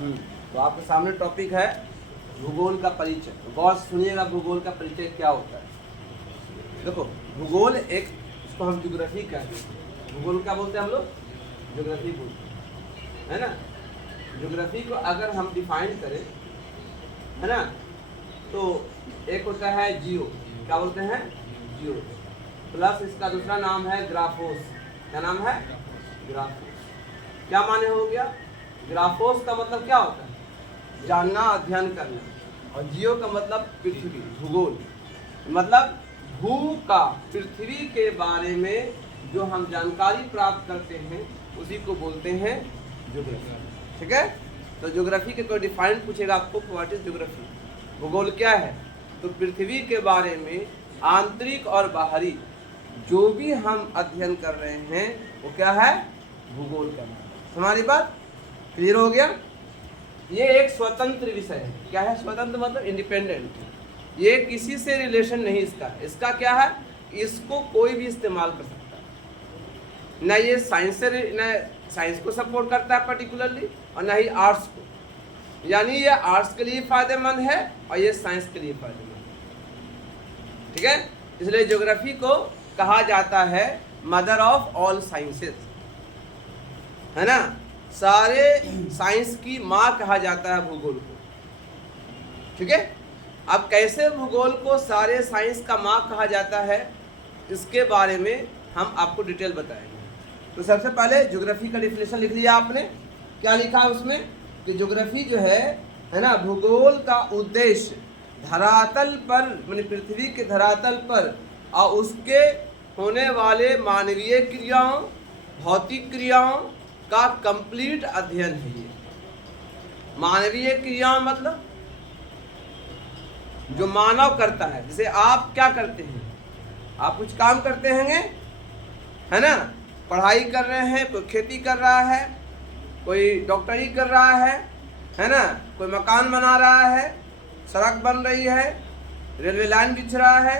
तो आपके सामने टॉपिक है भूगोल का परिचय। तो गौर से सुनिएगा भूगोल का परिचय क्या होता है। देखो भूगोल एक, इसको हम ज्योग्राफी कहते हैं। भूगोल क्या बोलते हैं हम लोग? ज्योग्राफी बोलते हैं, है ना। ज्योग्राफी को अगर हम डिफाइन करें, है ना, तो एक होता है जियो, क्या बोलते हैं? जियो, प्लस इसका दूसरा नाम है ग्राफोस। क्या नाम है? ग्राफोस। क्या माने हो गया? ग्राफोस का मतलब क्या होता है? जानना, अध्ययन करना। और जियो का मतलब पृथ्वी, भूगोल, मतलब भू का, पृथ्वी के बारे में जो हम जानकारी प्राप्त करते हैं उसी को बोलते हैं ज्योग्राफी। ठीक है। तो ज्योग्राफी के कोई डिफाइन पूछेगा आपको, व्हाट इज ज्योग्राफी, भूगोल क्या है, तो पृथ्वी के बारे में आंतरिक और बाहरी जो भी हम अध्ययन कर रहे हैं वो क्या है? भूगोल का। हमारी बात क्लियर हो गया? ये एक स्वतंत्र विषय है। क्या है स्वतंत्र? मतलब इंडिपेंडेंट। ये किसी से रिलेशन नहीं इसका। इसका क्या है? इसको कोई भी इस्तेमाल कर सकता है। ना ये साइंस से, ना साइंस को सपोर्ट करता है पर्टिकुलरली, और ना ही आर्ट्स को। यानी ये आर्ट्स के लिए फायदेमंद है और ये साइंस के लिए फायदेमंद है। ठीक है। इसलिए ज्योग्राफी को कहा जाता है मदर ऑफ ऑल साइंसेस, है ना। सारे साइंस की माँ कहा जाता है भूगोल को। ठीक है। अब कैसे भूगोल को सारे साइंस का माँ कहा जाता है, इसके बारे में हम आपको डिटेल बताएंगे। तो सबसे पहले ज्योग्राफी का डिफिनेशन लिख लिया आपने। क्या लिखा है उसमें? कि ज्योग्राफी जो है ना, भूगोल का उद्देश्य धरातल पर, माने पृथ्वी के धरातल पर और उसके होने वाले मानवीय क्रियाओं, भौतिक क्रियाओं का कंप्लीट अध्ययन है। ये मानवीय क्रियाओं मतलब जो मानव करता है। जैसे आप क्या करते हैं? आप कुछ काम करते होंगे, है ना, पढ़ाई कर रहे हैं, कोई खेती कर रहा है, कोई डॉक्टरी कर रहा है ना, कोई मकान बना रहा है, सड़क बन रही है, रेलवे लाइन बिछ रहा है,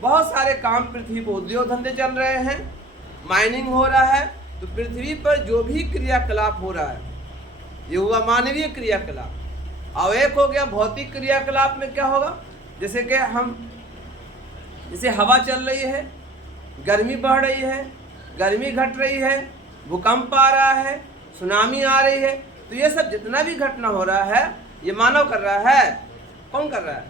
बहुत सारे काम पृथ्वी पर, उद्योग धंधे चल रहे हैं, माइनिंग हो रहा है। तो पृथ्वी पर जो भी क्रियाकलाप हो रहा है ये हुआ मानवीय क्रियाकलाप। और एक हो गया भौतिक क्रियाकलाप में क्या होगा? जैसे कि जैसे हवा चल रही है, गर्मी बढ़ रही है, गर्मी घट रही है, भूकंप आ रहा है, सुनामी आ रही है। तो ये सब जितना भी घटना हो रहा है ये मानव कर रहा है। कौन कर रहा है?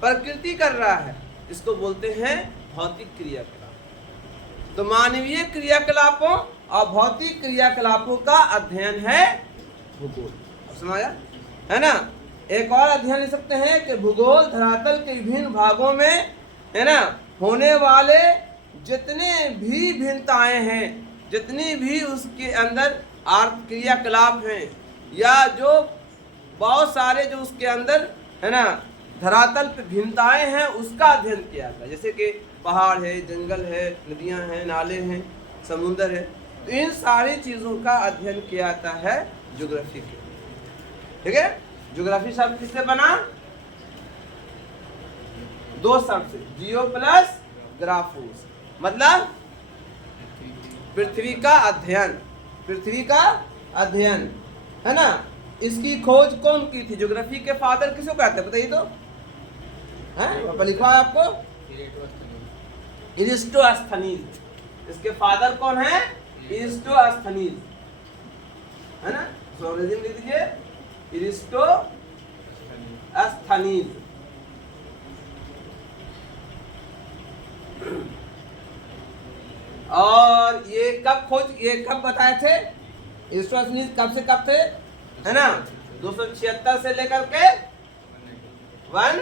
प्रकृति कर रहा है। इसको बोलते हैं भौतिक क्रियाकलाप। तो मानवीय क्रियाकलापों और भौतिक क्रियाकलापों का अध्ययन है भूगोल। अब समझा, है ना। एक और अध्ययन ले सकते हैं कि भूगोल धरातल के विभिन्न भागों में, है ना, होने वाले जितने भी भिन्नताएं हैं, जितनी भी उसके अंदर क्रियाकलाप हैं, या जो बहुत सारे जो उसके अंदर, है ना, धरातल पे भिन्नताएं हैं, उसका अध्ययन किया जाता है। जैसे कि पहाड़ है, जंगल है, नदियां हैं, नाले हैं, समुंदर है। तो इन सारी चीज़ों का अध्ययन किया जाता है ज्योग्राफी के। ठीक है। ज्योग्राफी शब्द किससे बना? दो शब्द से, जियो प्लस ग्राफोस, मतलब पृथ्वी का अध्ययन, पृथ्वी का अध्ययन, है ना। इसकी खोज कौन की थी? ज्योग्राफी के फादर किसको कहते हैं बताइए तो? है लिखा है आपको, इरिस्टोस्थनीज। इसके फादर कौन है? इरिस्टोस्थनीज, है ना। सोरेजिम लिख दीजिए, इरिस्टोस्थनीज। और ये कब बताए थे? इरिस्टोस्थनीज कब से कब थे, है ना? 276 से लेकर के 1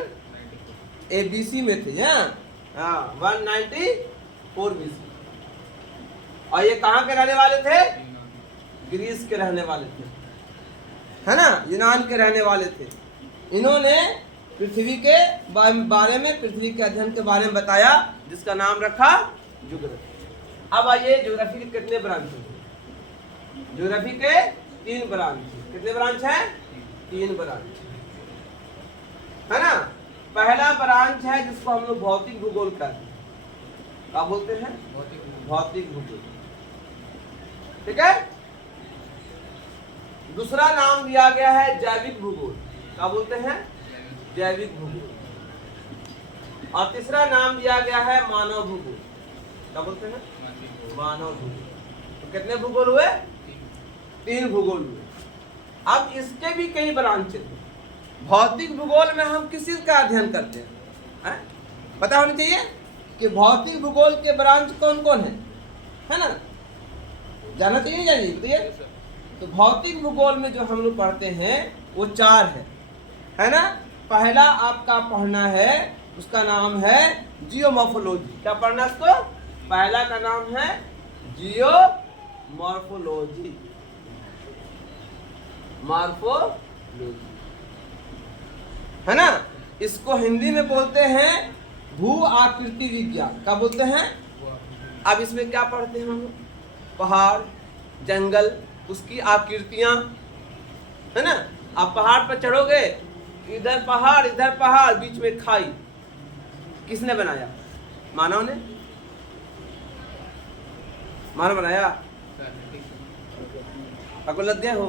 ABC में थे। हाँ 194 BC। और ये कहाँ के रहने वाले थे? ग्रीस के रहने वाले थे, है ना, यूनान के रहने वाले थे। इन्होंने पृथ्वी के बारे में, पृथ्वी के अध्ययन के बारे में बताया, जिसका नाम रखा ज्योग्राफी। अब आइए ज्योग्राफी के कितने ब्रांच हैं? ज्योग्राफी के 3 ब्रांच। कितने ब्रांच हैं? 3 ब्रांच, है ना। पहला ब्रांच है जिसको हम लोग भौतिक भूगोल कहते हैं। क्या बोलते हैं? भौतिक भूगोल। ठीक है। दूसरा नाम दिया गया है जैविक भूगोल, क्या बोलते हैं? जैविक भूगोल। और तीसरा नाम दिया गया है मानव भूगोल, क्या बोलते हैं? मानव भूगोल। तो कितने भूगोल हुए? 3 भूगोल हुए। अब इसके भी कई ब्रांच हैं। भौतिक भूगोल में हम किस चीज का अध्ययन करते हैं? पता होना चाहिए कि भौतिक भूगोल के ब्रांच कौन कौन है ना? जानना चाहिए, जानिए बताइए। तो भौतिक भूगोल में जो हम लोग पढ़ते हैं वो 4 है ना? पहला आपका पढ़ना है, उसका नाम है जियोमॉर्फोलॉजी। क्या पढ़ना इसको? पहला का नाम है जियोमॉर्फोलॉजी, मॉर्फोलॉजी, है ना? इसको हिंदी में बोलते हैं भू आकृति विज्ञान। क्या बोलते हैं? अब इसमें क्या पढ़ते हैं हम लोग? पहाड़, जंगल, उसकी आकृतियां, है ना? आप पहाड़ पर चढ़ोगे, इधर पहाड़ बीच में खाई, किसने बनाया? मानव ने। मानव बनाया। ककोलत गए हो?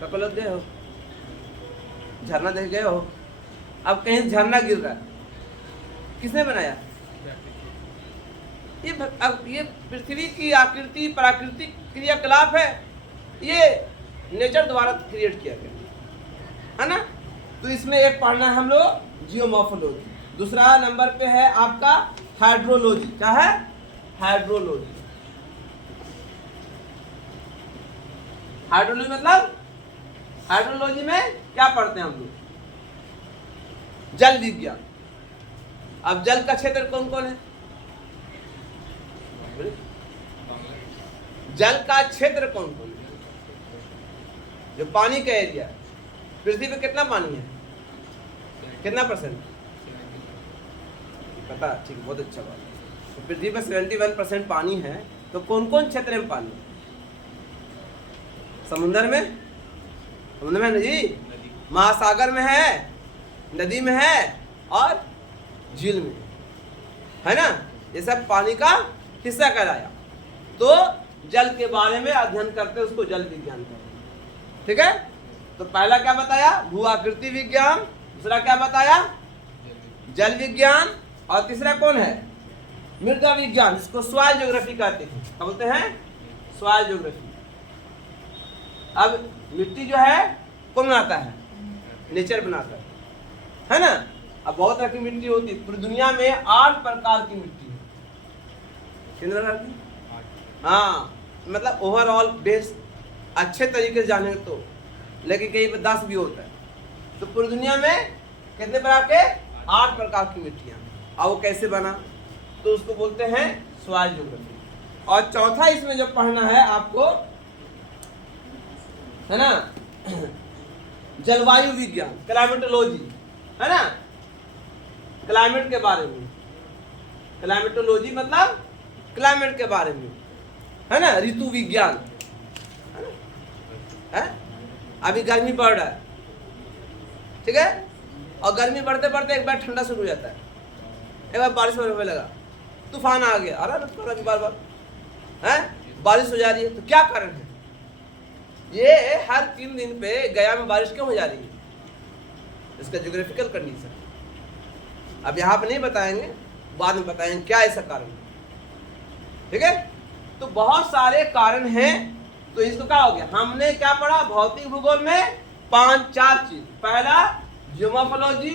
ककोलत गए हो? झरना देख गए हो? अब कहीं झरना गिर रहा है, किसने बनाया? ये पृथ्वी की आकृति प्राकृतिक क्रियाकलाप है, ये नेचर द्वारा क्रिएट किया गया, है ना? तो इसमें एक पढ़ना है हम लोग जियोमॉर्फोलॉजी। दूसरा नंबर पे है आपका हाइड्रोलॉजी। क्या है? हाइड्रोलॉजी। हाइड्रोलॉजी मतलब, हाइड्रोलॉजी में क्या पढ़ते हैं हम लोग? जल विज्ञान। अब जल का क्षेत्र कौन कौन है? जल का क्षेत्र कौन कौन है? जो पानी का एरिया, पृथ्वी पे कितना पानी है? कितना %? पता? ठीक, बहुत अच्छा बात। तो पृथ्वी पर 71% पानी है। तो कौन कौन क्षेत्र में पानी है? समुद्र में, समुद्र में नदी, महासागर में है, नदी में है और झील में, है ना? ये सब पानी का हिस्सा कहलाया। तो जल के बारे में अध्ययन करते हैं, उसको जल विज्ञान कहते हैं। ठीक है? तो पहला क्या बताया? भू आकृति विज्ञान। दूसरा क्या बताया? जल विज्ञान। और तीसरा कौन है? मृदा विज्ञान, जिसको सॉइल ज्योग्राफी कहते हैं। क्या बोलते हैं? Soil geography. अब मिट्टी जो है कौन बनाता है? नेचर बनाता है ना? अब बहुत तरह की मिट्टी होती है। पूरी दुनिया में 8 प्रकार की मिट्टी है। कितने प्रकार की? हाँ, मतलब ओवरऑल बेस अच्छे तरीके से जाने तो, लेकिन कहीं पर 10 भी होता है। तो पूरी दुनिया में कितने प्रकार के? 8 प्रकार की मिट्टियाँ। और वो कैसे बना? तो उसको बोलते हैं सॉइल ज्योग्राफी। और चौथा इसमें जो पढ़ना है आपको, है ना, जलवायु विज्ञान, क्लाइमेटोलॉजी, है ना? क्लाइमेट के बारे में। क्लाइमेटोलॉजी मतलब क्लाइमेट के बारे में, है ना? ऋतु विज्ञान, है ना? है? अभी गर्मी बढ़ रहा है, ठीक है? और गर्मी बढ़ते बढ़ते एक बार ठंडा शुरू हो जाता है, एक बार बारिश होने लगा, तूफान आ गया, अरे बार बार है बारिश हो जा रही है। तो क्या कारण है? ये हर 3 दिन पे गया में बारिश क्यों हो जा रही है? इसका ज्योग्राफिकल कंडीशन अब यहाँ पे नहीं बताएंगे, बाद में बताएंगे क्या ऐसा कारण है। ठीक है? तो बहुत सारे कारण हैं। तो इसको क्या हो गया? हमने क्या पढ़ा? भौतिक भूगोल में 4 चीज। पहला जियोमॉर्फोलॉजी,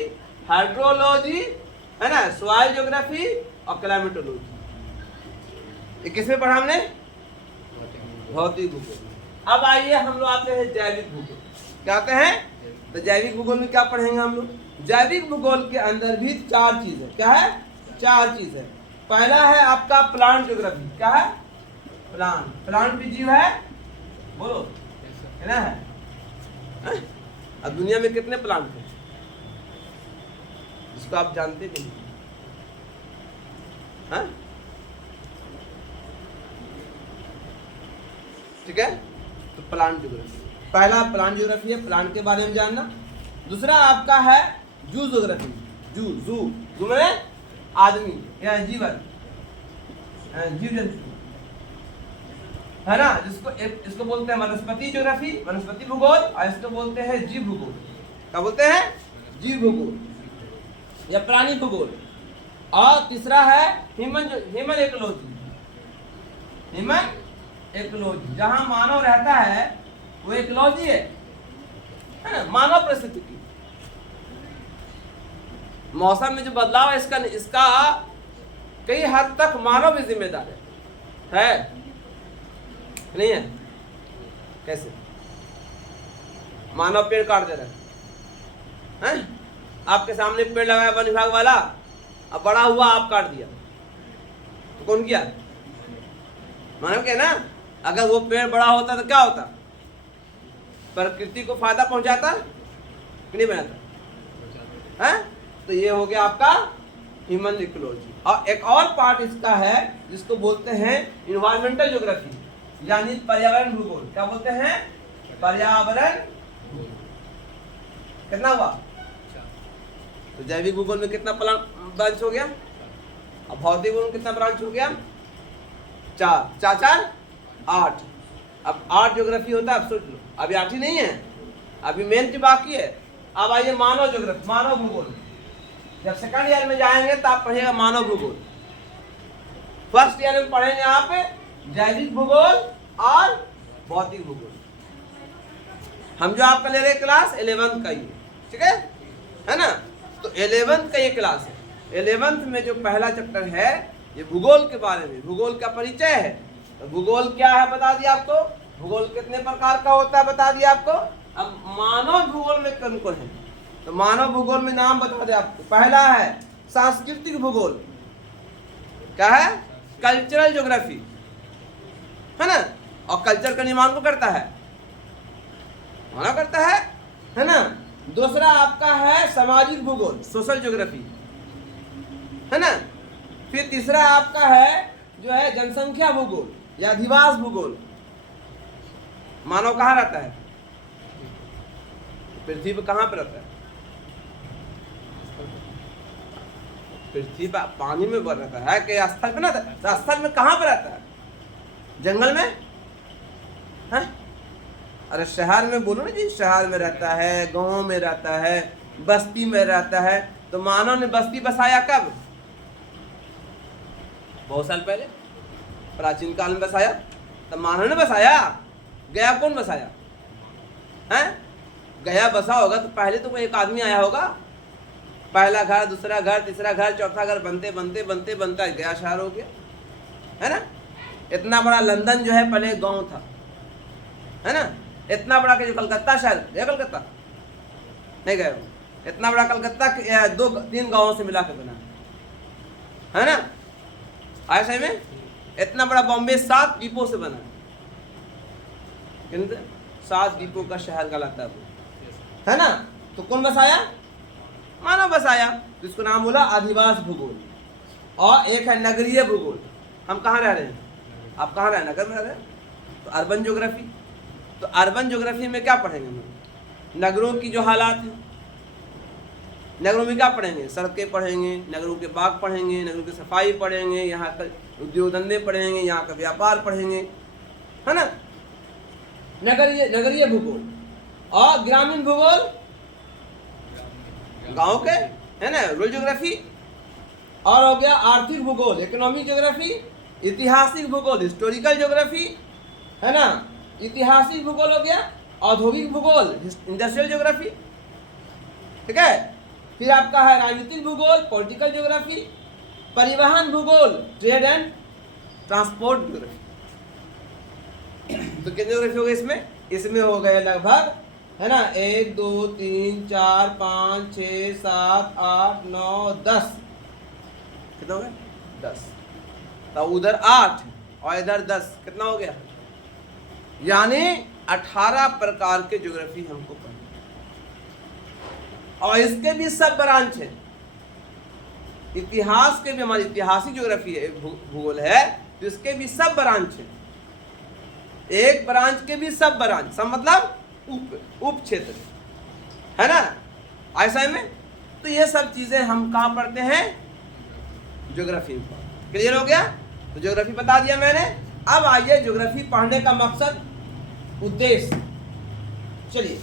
हाइड्रोलॉजी, है ना, सॉइल ज्योग्राफी और क्लाइमेटोलॉजी। ये किसमें पढ़ा हमने? भौतिक भूगोल। अब आइए हम लोग आते हैं जैविक भूगोल। क्या आते हैं? तो जैविक भूगोल में क्या पढ़ेंगे हम लोग? जैविक भूगोल के अंदर भी 4 चीज है। क्या है? 4 चीज है। पहला है आपका प्लांट ज्योग्राफी। क्या है? प्लांट। प्लांट भी जीव है, बोलो, है ना? है? अब दुनिया में कितने प्लांट हैं जिसको आप जानते भी नहीं? हाँ? ठीक है? तो प्लांट ज्योग्राफी, पहला प्लांट ज्योग्राफी है, प्लांट के बारे में जानना। दूसरा आपका है जू ज्योग्राफी। जू मैंने आदमी या जीवन, जीव जंतु, है ना, इसको बोलते हैं वनस्पति ज्योग्राफी, वनस्पति भूगोल, और इसको बोलते हैं जीव भूगोल। क्या बोलते हैं? जीव भूगोल या प्राणी भूगोल। और तीसरा है ह्यूमन इकोलॉजी, ह्यूमन इकोलॉजी, जहां मानव रहता है वो इकोलॉजी है ना, मानव परिस्थिति। मौसम में जो बदलाव है इसका कई हद तक मानव भी जिम्मेदार है नहीं है? कैसे? मानव पेड़ काट दे रहा है, आपके सामने पेड़ लगाया वन विभाग वाला, अब बड़ा हुआ आप काट दिया, तो कौन किया? मानव के ना। अगर वो पेड़ बड़ा होता तो क्या होता? प्रकृति को फायदा पहुंचाता कि नहीं बनाता है? तो ये हो गया आपका ह्यूमन इकोलॉजी। और एक और पार्ट इसका है जिसको बोलते हैं इन्वायरमेंटल ज्योग्राफी, यानी पर्यावरण भूगोल। क्या बोलते हैं? पर्यावरण। कितना हुआ? तो जैविक भूगोल में कितना ब्रांच हो गया? अब भौतिक भूगोल में कितना ब्रांच हो गया? 4 8। अब 8 ज्योग्राफी होता है। अब सोच लो, अभी 8 ही नहीं है, अभी मेन जो बाकी है। अब आइए मानव ज्योग्राफी, मानव भूगोल। जब सेकंड ईयर में जाएंगे तो आप पढ़िएगा मानव भूगोल। फर्स्ट ईयर में पढ़ेंगे आप जैविक भूगोल और भौतिक भूगोल। हम जो आपका ले रहे क्लास 11th का ही, ठीक है ना? तो 11th का ये क्लास है। 11th में जो पहला चैप्टर है ये भूगोल के बारे में, भूगोल का परिचय है। तो भूगोल क्या है बता दिया आपको, भूगोल कितने प्रकार का होता है बता दिया आपको। अब मानव भूगोल में कौन कौन है? तो मानव भूगोल में नाम बता दे आपको। पहला है सांस्कृतिक भूगोल, क्या है? कल्चरल ज्योग्राफी, है ना? और कल्चर का निर्माण को करता है, मानव करता है ना? दूसरा आपका है सामाजिक भूगोल, सोशल ज्योग्राफी, है ना? फिर तीसरा आपका है जो है जनसंख्या भूगोल या अधिवास भूगोल। मानव कहाँ रहता है? पृथ्वी पर कहाँ पर रहता है? पृथ्वी पर पानी में बढ़ रहता है कि स्थल पे ना? स्थल में कहाँ पर रहता है? जंगल में है? अरे शहर में बोलो ना जी, शहर में रहता है, गांव में रहता है, बस्ती में रहता है। तो मानव ने बस्ती बसाया कब? बहुत साल पहले, प्राचीन काल में बसाया। तब मानव ने बसाया। गया कौन बसाया है? गया बसा होगा तो पहले तो कोई एक आदमी आया होगा। पहला घर, दूसरा घर, तीसरा घर, चौथा घर बनते बनते बनते बनता गया शहर हो गया, है ना? इतना बड़ा लंदन जो है पहले गांव था, है ना? इतना बड़ा जो कलकत्ता शहर, गया कलकत्ता? नहीं गए। इतना बड़ा कलकत्ता 2-3 गांवों से मिला कर बना, है ना? ऐसे में इतना बड़ा बॉम्बे 7 द्वीपों से बना, 7 द्वीपों का शहर कहलाता है ना? तो कौन बसाया? मानव बसाया। तो इसको नाम बोला अधिवास भूगोल। और एक है नगरीय भूगोल। हम कहाँ रह रहे हैं? आप कहाँ रहे हैं? नगर में रह रहे हैं, तो अर्बन ज्योग्राफी। तो अर्बन ज्योग्राफी में क्या पढ़ेंगे हम? नगरों की जो हालात हैं, नगरों में क्या पढ़ेंगे? सड़कें पढ़ेंगे, नगरों के बाग पढ़ेंगे, नगरों की सफाई पढ़ेंगे, यहाँ का उद्योग धंधे पढ़ेंगे, यहाँ का व्यापार पढ़ेंगे, है ना? नगरीय भूगोल। और ग्रामीण भूगोल, गांव के, है ना? Rural geography. और हो गया आर्थिक भूगोल, इकोनॉमिक ज्योग्राफी। ऐतिहासिक भूगोल, हिस्टोरिकल ज्योग्राफी, है ना? ऐतिहासिक भूगोल हो गया। औद्योगिक भूगोल, इंडस्ट्रियल ज्योग्राफी, ठीक है? फिर आपका है राजनीतिक भूगोल, पॉलिटिकल ज्योग्राफी। परिवहन भूगोल, ट्रेड एंड ट्रांसपोर्ट ज्योग्राफी। तो कितने ज्योग्राफी हो गए इसमें? इसमें हो गए लगभग, है ना, 1 2 3 4 5 6 7 8 9 10। कितना हो गया? 10। तो उधर 8 और इधर 10, कितना हो गया? यानी 18 प्रकार के ज्योग्राफी हमको पढ़ना। और इसके भी सब ब्रांच है। इतिहास के भी, हमारी ऐतिहासिक ज्योग्राफी है, भूगोल है, तो इसके भी सब ब्रांच है। एक ब्रांच के भी सब ब्रांच, सब मतलब उप क्षेत्र, है ना? ऐसा में तो ये सब चीजें हम कहाँ पढ़ते हैं? ज्योग्राफी में। क्लियर हो गया? तो ज्योग्राफी बता दिया मैंने। अब आइए ज्योग्राफी पढ़ने का मकसद, उद्देश्य। चलिए,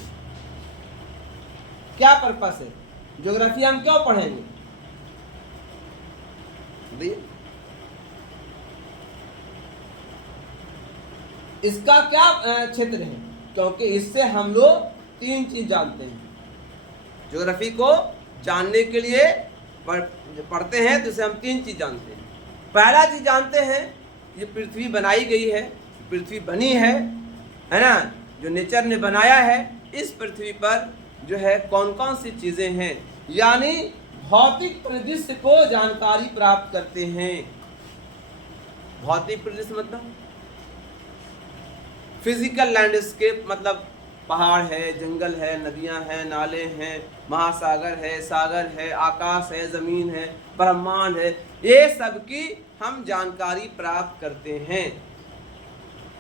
क्या पर्पस है ज्योग्राफी, हम क्यों पढ़ेंगे? इसका क्या क्षेत्र है? क्योंकि इससे हम लोग 3 चीज जानते हैं। ज्योग्राफी को जानने के लिए पढ़ते हैं तो इसे हम 3 चीज जानते हैं। पहला चीज जानते हैं, ये पृथ्वी बनाई गई है, पृथ्वी बनी है ना, जो नेचर ने बनाया है। इस पृथ्वी पर जो है कौन कौन सी चीजें हैं, यानी भौतिक परिदृश्य को जानकारी प्राप्त करते हैं। भौतिक परिदृश्य मतलब फिजिकल लैंडस्केप, मतलब पहाड़ है, जंगल है, नदियां हैं, नाले हैं, महासागर है, सागर है, आकाश है, जमीन है, ब्रह्मांड है, ये सब की हम जानकारी प्राप्त करते हैं।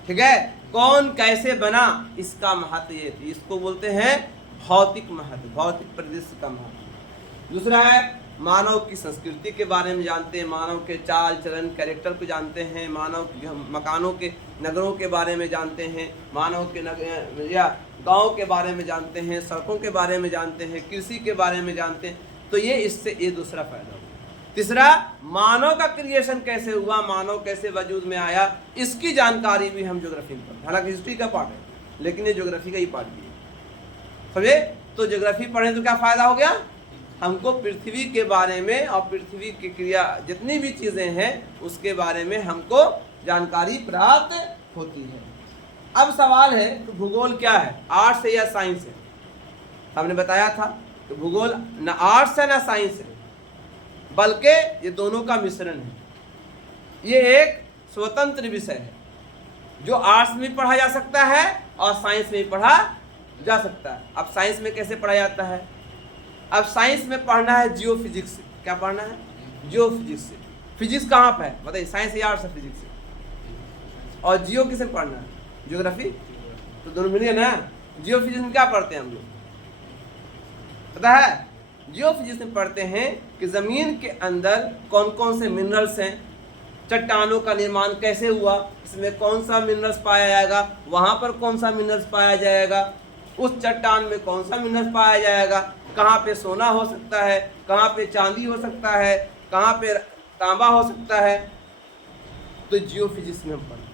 ठीक है, कौन कैसे बना इसका महत्व, ये इसको बोलते हैं भौतिक महत्व, भौतिक परिदृश्य का महत्व। दूसरा है मानव की संस्कृति के बारे में जानते हैं, मानव के चाल चलन कैरेक्टर को जानते हैं, मानव के मकानों के नगरों के बारे में जानते हैं, मानव के या गाँव के बारे में जानते हैं, सड़कों के बारे में जानते हैं, कृषि के बारे में जानते हैं। तो ये इससे ये दूसरा फायदा हुआ। तीसरा, मानव का क्रिएशन कैसे हुआ, मानव कैसे वजूद में आया, इसकी जानकारी भी हम ज्योग्राफी में पढ़ते। हालांकि हिस्ट्री का पार्ट है लेकिन ये ज्योग्राफी का ही पार्ट भी है, समझे? तो ज्योग्राफी पढ़े तो क्या फायदा हो गया, हमको पृथ्वी के बारे में और पृथ्वी की क्रिया जितनी भी चीजें हैं उसके बारे में हमको जानकारी प्राप्त होती है। अब सवाल है कि भूगोल क्या है, आर्ट्स है या साइंस है? हमने बताया था कि भूगोल न आर्ट्स है ना साइंस है, बल्कि ये दोनों का मिश्रण है। ये एक स्वतंत्र विषय है जो आर्ट्स में पढ़ा जा सकता है और साइंस में पढ़ा जा सकता है। अब साइंस में कैसे पढ़ा जाता है? अब साइंस में पढ़ना है जियो फिजिक्स से। क्या पढ़ना है? जियो फिजिक्स से। फिजिक्स कहाँ पे है बताइए? साइंस या आर्ट्स है फिजिक्स से? और जियो किसे पढ़ना है? ज्योग्राफी। तो दोनों मिलिए ना। जियो फिजिक्स में क्या पढ़ते हैं हम लोग पता है? जियो फिजिक्स में पढ़ते हैं कि जमीन के अंदर कौन कौन से मिनरल्स हैं, चट्टानों का निर्माण कैसे हुआ, इसमें कौन सा मिनरल्स पाया जाएगा, वहाँ पर कौन सा मिनरल्स पाया जाएगा, उस चट्टान में कौन सा मिनरल्स पाया जाएगा, कहाँ पे सोना हो सकता है, कहाँ पे चांदी हो सकता है, कहाँ पे तांबा हो सकता है। तो जियो फिजिक्स में हम पढ़ते हैं।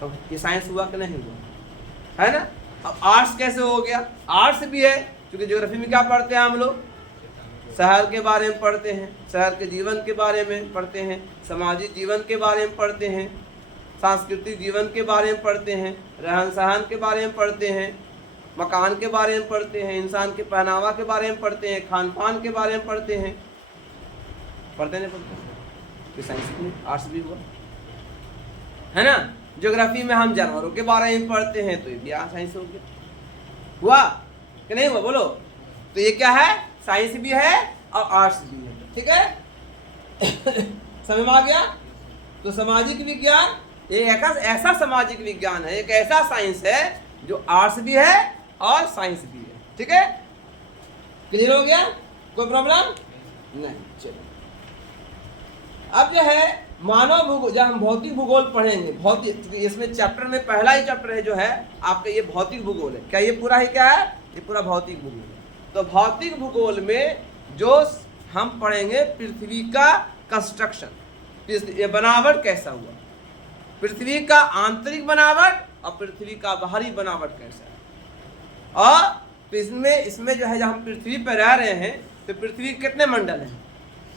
तो ये साइंस हुआ कि नहीं हुआ, है ना? अब आर्ट्स कैसे हो गया? आर्ट्स भी है क्योंकि ज्योग्राफी में क्या पढ़ते हैं हम लोग? शहर के बारे में पढ़ते हैं, शहर के जीवन के बारे में पढ़ते हैं, सामाजिक जीवन के बारे में पढ़ते हैं, सांस्कृतिक जीवन के बारे में पढ़ते हैं, रहन सहन के बारे में पढ़ते हैं, मकान के बारे में पढ़ते हैं, इंसान के पहनावा के बारे में पढ़ते हैं, खान पान के बारे में पढ़ते हैं। पढ़ते नहीं पढ़ते? साइंस में आर्ट्स भी हुआ, है ना? ज्योग्राफी में हम जानवरों के बारे में पढ़ते हैं तो ये भी साइंस हो गया। हुआ कि नहीं हुआ बोलो? तो ये क्या है? साइंस भी है और आर्ट्स भी है। ठीक है समझ में आ गया? तो सामाजिक विज्ञान एक ऐसा सामाजिक विज्ञान है, एक ऐसा साइंस है जो आर्ट्स भी है और साइंस भी है। ठीक है, क्लियर हो गया? कोई प्रॉब्लम नहीं? चलो अब जो है मानव भूगोल, जब हम भौतिक भूगोल पढ़ेंगे, भौतिक, इसमें चैप्टर में पहला ही चैप्टर है जो है आपका ये भौतिक भूगोल है। क्या ये पूरा ही क्या है? ये पूरा भौतिक भूगोल है। तो भौतिक भूगोल में जो हम पढ़ेंगे पृथ्वी का कंस्ट्रक्शन, ये बनावट कैसा हुआ, पृथ्वी का आंतरिक बनावट और पृथ्वी का बाहरी बनावट कैसा है। और इसमें जो है जब हम पृथ्वी पर रह रहे हैं तो पृथ्वी के कितने मंडल हैं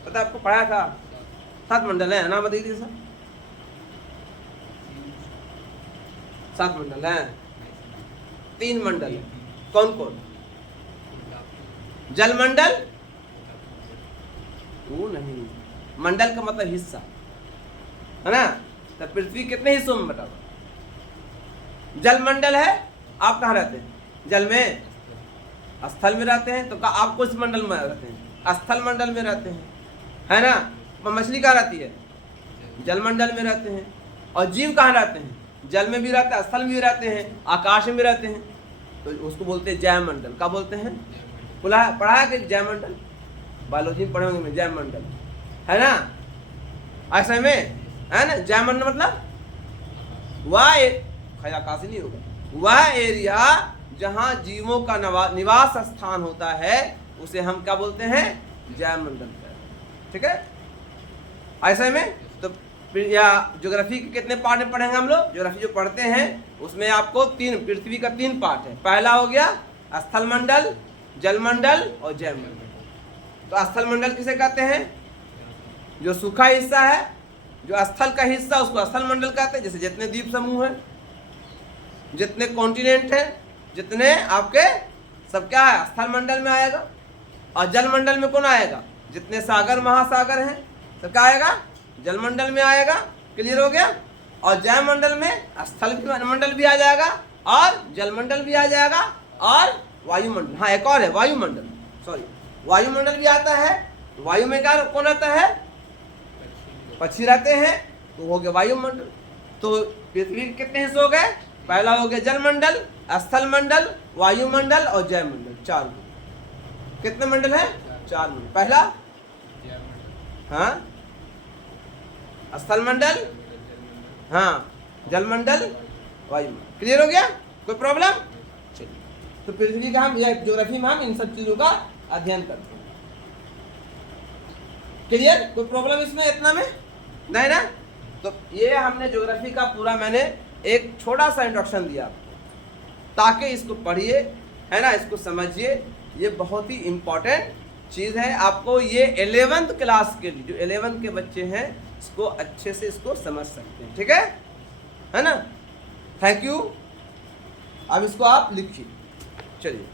पता आपको? पढ़ा था 7 मंडल है ना? बताइए सर। 7 मंडल हैं। 3 मंडल है। कौन कौन? जलमंडल, वो नहीं, मंडल का मतलब हिस्सा, है ना? तो पृथ्वी कितने हिस्सों में बटा हुआ? जलमंडल है। आप कहाँ रहते हैं? जल में, स्थल में रहते हैं। तो आप कुछ मंडल में रहते हैं? स्थल मंडल में रहते हैं, है ना? मछली कहाँ रहती है? जलमंडल में रहते हैं। और जीव कहाँ रहते हैं? जल में भी रहते हैं, स्थल में भी रहते हैं, आकाश में भी रहते हैं। तो उसको बोलते हैं जयमंडल। क्या बोलते हैं? पढ़ा है कि जयमंडल? बायोलॉजी में पढ़े होंगे, जयमंडल, है ना? ऐसे में, है ना? जयमंडल मतलब खया आकाश नहीं होगा, वह एरिया जहां जीवों का निवास स्थान होता है उसे हम क्या बोलते हैं, जैवमंडल कहते हैं। ठीक है, ऐसे में तो या ज्योग्राफी के कितने पार्ट में पढ़ेंगे हम लोग, ज्योग्राफी जो पढ़ते हैं उसमें आपको पृथ्वी का 3 पार्ट है। पहला हो गया स्थल मंडल, जल मंडल और जैवमंडल। तो स्थल मंडल किसे कहते हैं, जो सूखा हिस्सा है, जो स्थल का हिस्सा उसको स्थल मंडल कहते हैं। जैसे जितने द्वीप समूह हैं, जितने कॉन्टिनेंट हैं, जितने आपके सब क्या है, स्थल मंडल में आएगा। और जल मंडल में कौन आएगा, जितने सागर महासागर हैं सब क्या आएगा, जल मंडल में आएगा। क्लियर हो गया। और जैव मंडल में स्थल मंडल भी आ जाएगा और जल मंडल भी आ जाएगा और वायुमंडल, हाँ एक और है वायुमंडल, सॉरी वायुमंडल भी आता है। वायु में क्या कौन रहता है, पक्षी रहते हैं, तो हो गया वायुमंडल। तो पृथ्वी के कितने हिस्से हो गए, पहला हो गया जल मंडल, स्थल मंडल, वायुमंडल और जैव मंडल, 4। कितने मंडल है, 4 मंडल। पहला हाँ स्थल मंडल, हाँ जल मंडल, वायुमंडल। क्लियर हो गया, कोई प्रॉब्लम। चलिए, तो पृथ्वी का हम ज्योग्राफी में हम इन सब चीजों का अध्ययन करते हैं। क्लियर, कोई प्रॉब्लम इसमें इतना में नहीं ना। तो ये हमने ज्योग्राफी का पूरा मैंने एक छोटा सा इंट्रोडक्शन दिया आपको, ताकि इसको पढ़िए, है ना, इसको समझिए। ये बहुत ही इम्पोर्टेंट चीज़ है। आपको ये 11th क्लास के लिए, जो 11th के बच्चे हैं, इसको अच्छे से इसको समझ सकते हैं। ठीक है ना। Thank you. अब इसको आप लिखिए। चलिए।